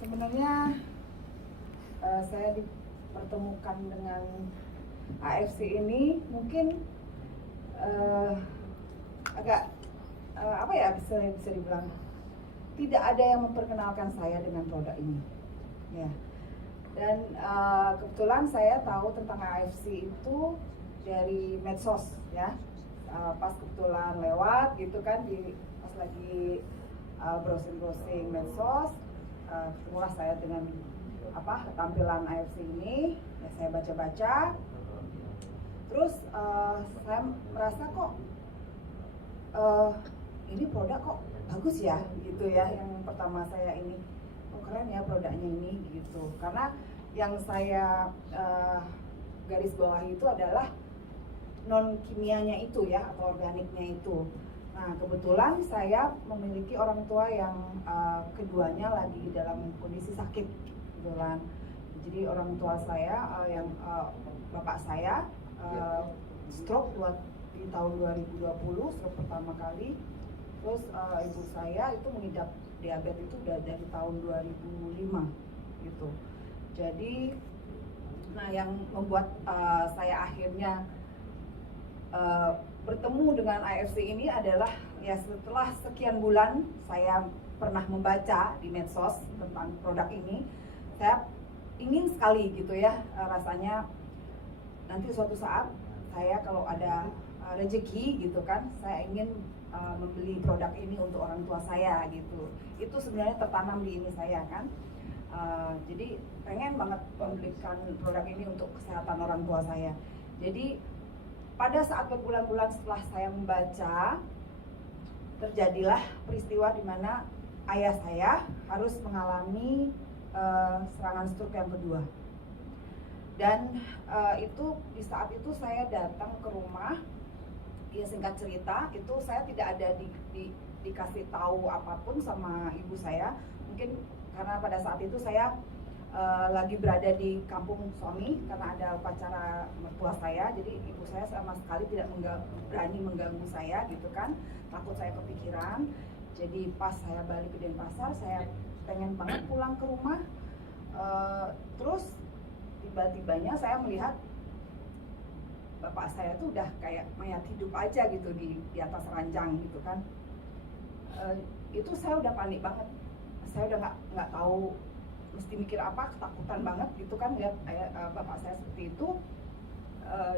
Sebenarnya saya dipertemukan dengan AFC ini mungkin agak apa ya, bisa dibilang tidak ada yang memperkenalkan saya dengan produk ini, ya. Dan kebetulan saya tahu tentang AFC itu dari medsos, ya. Pas kebetulan lewat gitu kan, pas lagi browsing medsos, ketemulah saya dengan tampilan AFC ini. Ya, saya baca-baca, terus saya merasa kok ini produk kok bagus ya, gitu ya. Yang pertama saya ini, oh keren ya produknya ini, gitu. Karena yang saya garis bawahi itu adalah non kimianya itu ya, atau organiknya itu. Nah, kebetulan saya memiliki orang tua yang keduanya lagi dalam kondisi sakit, kebetulan. Jadi orang tua saya bapak saya stroke di tahun 2020, stroke pertama kali. Terus ibu saya itu mengidap diabetes itu udah dari tahun 2005 gitu. Jadi, nah yang membuat saya akhirnya bertemu dengan AFC ini adalah ya setelah sekian bulan saya pernah membaca di medsos tentang produk ini, saya ingin sekali gitu ya, rasanya nanti suatu saat saya kalau ada rezeki gitu kan, saya ingin membeli produk ini untuk orang tua saya gitu. Itu sebenarnya tertanam di ini saya kan. Jadi pengen banget membelikan produk ini untuk kesehatan orang tua saya. Jadi pada saat berbulan-bulan setelah saya membaca, terjadilah peristiwa di mana ayah saya harus mengalami serangan stroke yang kedua. Dan itu di saat itu saya datang ke rumah. Ya, singkat cerita, itu saya tidak ada dikasih tahu apapun sama ibu saya. Mungkin karena pada saat itu saya lagi berada di kampung suami karena ada upacara mertua saya. Jadi ibu saya sama sekali tidak berani mengganggu saya gitu kan, takut saya kepikiran. Jadi pas saya balik ke Denpasar, saya pengen banget pulang ke rumah. Terus tiba-tibanya saya melihat bapak saya tuh udah kayak mayat hidup aja gitu di atas ranjang gitu kan. Itu saya udah panik banget. Saya udah nggak tahu mesti mikir apa, ketakutan banget gitu kan lihat bapak saya seperti itu.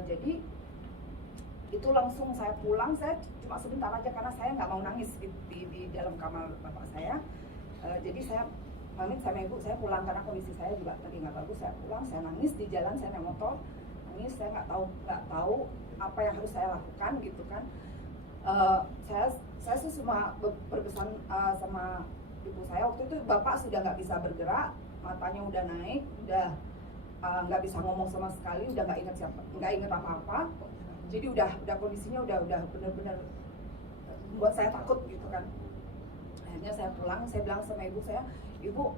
Jadi itu langsung saya pulang, saya cuma sebentar aja karena saya nggak mau nangis di dalam kamar bapak saya. Jadi saya pamit sama ibu, saya pulang karena kondisi saya juga tadi nggak bagus. Saya pulang, saya nangis di jalan, saya naik motor, nangis. Saya nggak tahu apa yang harus saya lakukan gitu kan. Saya cuma berpesan sama ibu saya. Waktu itu bapak sudah nggak bisa bergerak, matanya udah naik, udah nggak bisa ngomong sama sekali, udah nggak inget apa-apa. Jadi udah kondisinya udah benar-benar buat saya takut gitu kan. Akhirnya saya pulang, saya bilang sama ibu saya, ibu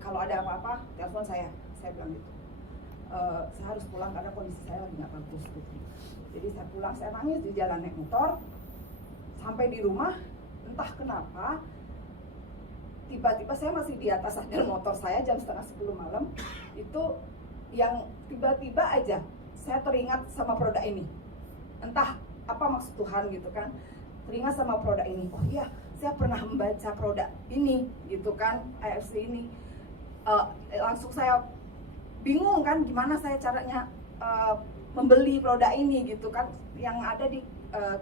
kalau ada apa-apa telepon saya bilang gitu. Saya harus pulang karena kondisi saya lagi nggak bagus gitu. Jadi saya pulang, saya nangis di jalan naik motor. Sampai di rumah, entah kenapa tiba-tiba saya masih di atas sadel motor saya jam 9:30 malam. Itu yang tiba-tiba aja saya teringat sama produk ini. Entah apa maksud Tuhan gitu kan, teringat sama produk ini. Oh iya, saya pernah membaca produk ini gitu kan, AFC ini. Langsung saya bingung kan gimana saya caranya membeli produk ini gitu kan. Yang ada di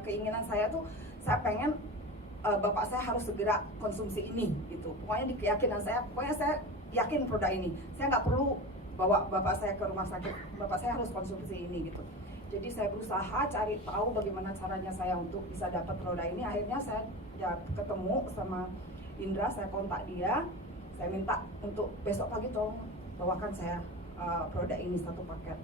keinginan saya tuh, saya pengen bapak saya harus segera konsumsi ini gitu. Pokoknya di keyakinan saya, pokoknya saya yakin produk ini. Saya nggak perlu bawa bapak saya ke rumah sakit, bapak saya harus konsumsi ini gitu. Jadi saya berusaha cari tahu bagaimana caranya saya untuk bisa dapat produk ini. Akhirnya saya ya ketemu sama Indra, saya kontak dia, saya minta untuk besok pagi tolong bawakan saya produk ini satu paket.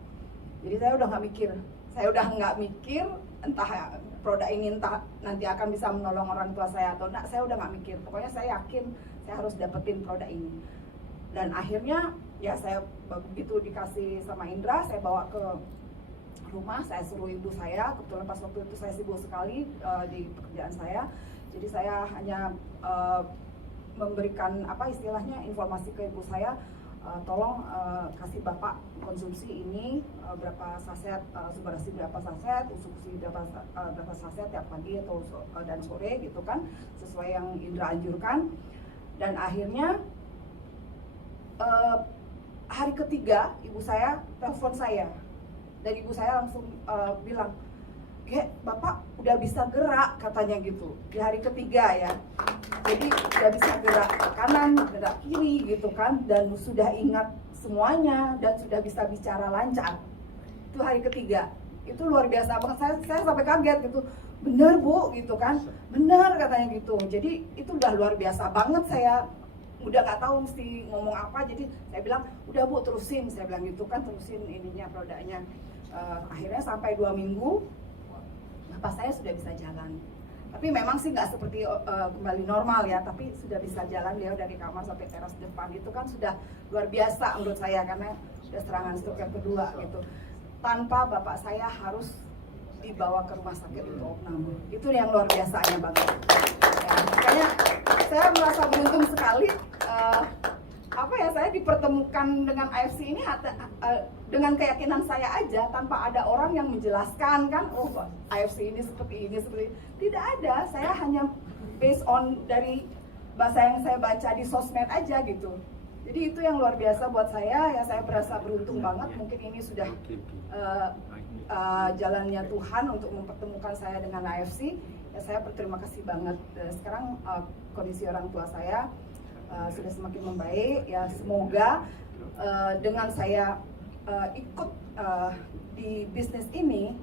Jadi saya udah nggak mikir entah produk ini entah nanti akan bisa menolong orang tua saya atau enggak. Saya udah nggak mikir, pokoknya saya yakin saya harus dapetin produk ini. Dan akhirnya ya saya begitu dikasih sama Indra, saya bawa ke rumah, saya suruh ibu saya. Kebetulan pas waktu itu saya sibuk sekali di pekerjaan saya, jadi saya hanya memberikan apa istilahnya informasi ke ibu saya, tolong kasih bapak konsumsi ini berapa saset Subarasi, berapa saset Usukusi, berapa saset tiap pagi atau dan sore gitu kan, sesuai yang Indra anjurkan. Dan akhirnya hari ketiga ibu saya telepon saya, dan ibu saya langsung bilang, bapak udah bisa gerak katanya gitu di hari ketiga ya. Jadi udah bisa gerak ke kanan, gerak kiri gitu kan, dan sudah ingat semuanya dan sudah bisa bicara lancar. Itu hari ketiga. Itu luar biasa banget. Saya sampai kaget gitu. Bener Bu gitu kan. Bener katanya gitu. Jadi itu udah luar biasa banget. Saya udah nggak tahu mesti ngomong apa. Jadi saya bilang, udah Bu terusin. Saya bilang gitu kan, terusin ininya produknya. Akhirnya sampai 2 minggu bapak saya sudah bisa jalan. Tapi memang sih nggak seperti kembali normal ya, tapi sudah bisa jalan. Dia dari kamar sampai teras depan itu kan sudah luar biasa menurut saya, karena sudah serangan stroke yang kedua gitu. Tanpa bapak saya harus dibawa ke rumah sakit untuk opname. Itu yang luar biasanya banget. Ya, makanya saya merasa beruntung sekali. Saya dipertemukan dengan AFC ini dengan keyakinan saya aja, tanpa ada orang yang menjelaskan kan, AFC ini seperti ini, tidak ada. Saya hanya based on dari bahasa yang saya baca di sosmed aja gitu. Jadi itu yang luar biasa buat saya, ya saya berasa beruntung banget. Mungkin ini sudah jalannya Tuhan untuk mempertemukan saya dengan AFC. Ya saya berterima kasih banget. Sekarang kondisi orang tua saya sudah semakin membaik, ya semoga dengan saya ikut di bisnis ini,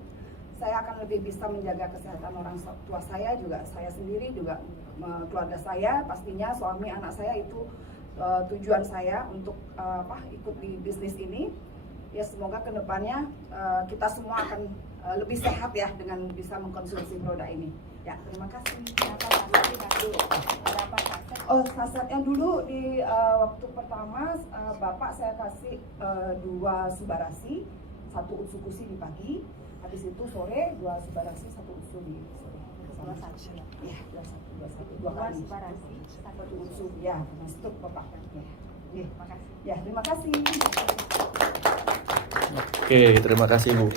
saya akan lebih bisa menjaga kesehatan orang tua saya, juga saya sendiri, juga keluarga saya, pastinya suami, anak saya. Itu tujuan saya untuk ikut di bisnis ini. Ya semoga kedepannya kita semua akan lebih sehat ya dengan bisa mengkonsumsi produk ini. Ya, terima kasih. Saset yang dulu di waktu pertama bapak saya kasih 2 Subarasi, 1 Usukusi di pagi, habis itu sore 2 Subarasi, 1 Usu di sore. 21 ya? Iya, 21, 2 kali. 2 Subarasi, 1 Usu, ya, masuk bapak. Ya, terima kasih. Ya, terima kasih. Oke, terima kasih Bu.